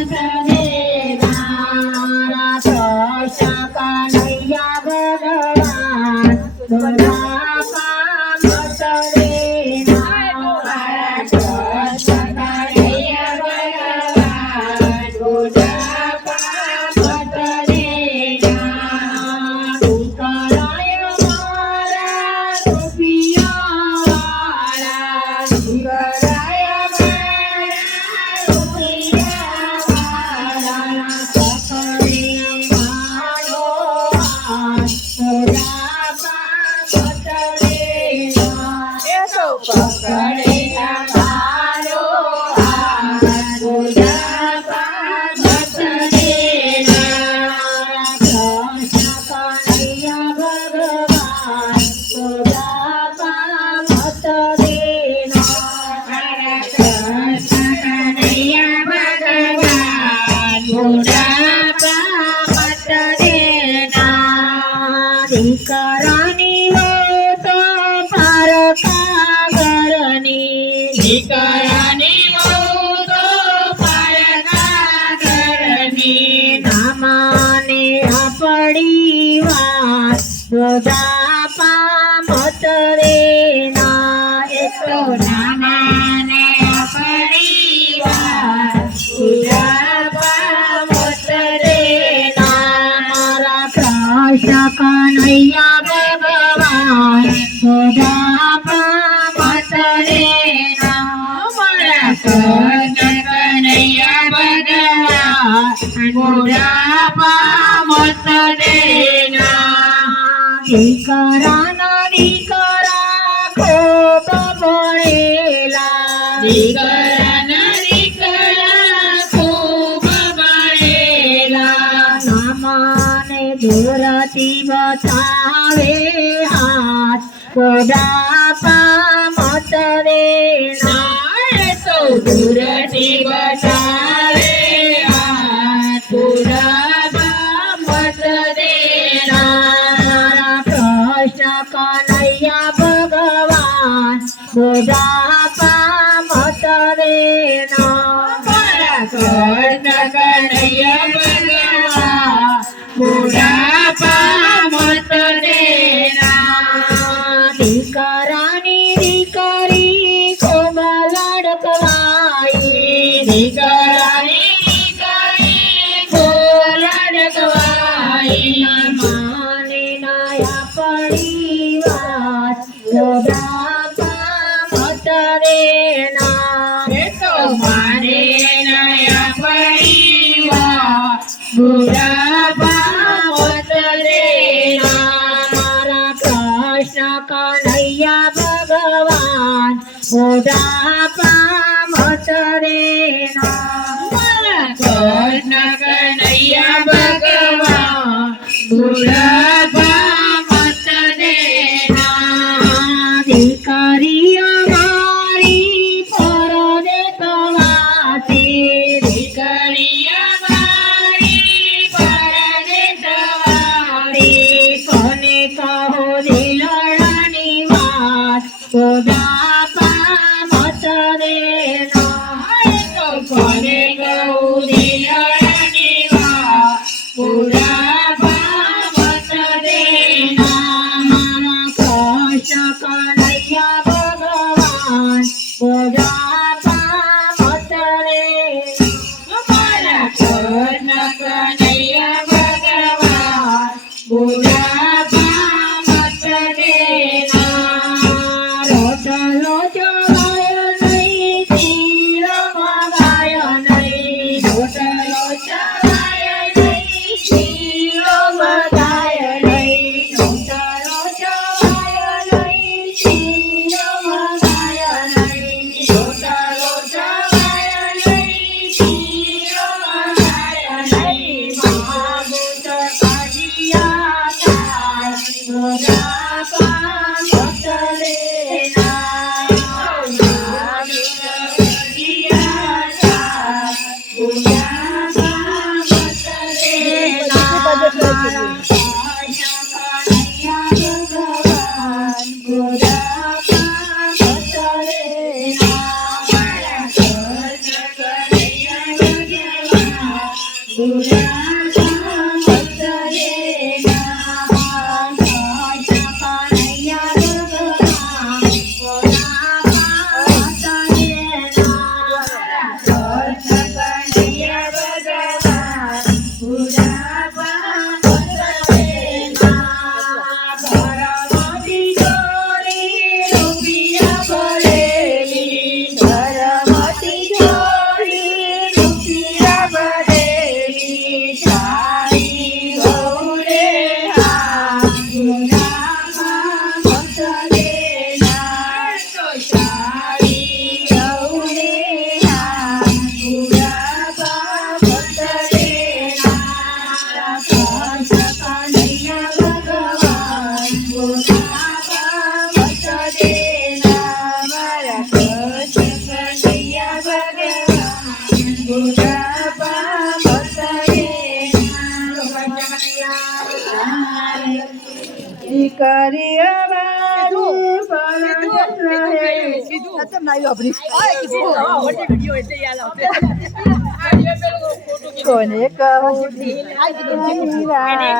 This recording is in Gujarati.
કનૈયા ભગવાન મોઢા પામત રે મારા કનૈયા ભગવાન મોઢા પામત રે દીકરાના દીકરા ખૂબ ભણેલા દીકરાના દીકરા ખૂબ ભણેલા સામાને દૂરથી બતાવે હાથ મોઢા પામત રે તો દૂરથી બતાવે હાથ મોઢા પામત રે કનૈયા ભગવાન મોઢા પામત રે કનૈયા ભગવાન મોઢા પામત રે દીકરાની દીકરી ખૂબ લડકવાઈ દીકરાની દીકરી ખૂબ લડકવાઈ માને નાયા પરિવાર મોઢા પામત રે મારે નાયા પરિવાર મોઢા પામત રે મારા કૃષ્ણ કનૈયા ભગવાન મોઢા પામત રે મારા કૃષ્ણ કનૈયા ભગવાન મોઢા પામત રે દીકરીઓ મારી પરને તવાતી દીકરીઓ મારી પરને તવાતી કોને કહો દિલડાની વાત મોઢા પામત રે કોને કહું દિલડાની વાત મોઢા પામત રે મારા કૃષ્ણ કનૈયા ભગવાન મોઢા પામત રે મારા કૃષ્ણ કનૈયા ભગવાન મોઢા પામત રે રોટલો ચવાયો નહીં શીરો મગાયો નહીં રોટલો ચવાયો નહીં શીરો મગાયો નહીં રોટલો ચવાયો નહીં શીરો મગાયો નહીં રોટલો ચવાયો નહીં શીરો મગાયો નહીં મહાભૂત કાઢિયા થાય મોઢા પામત રે દીકરી અમારી પરણિત રહે. કોને કહું દીકરી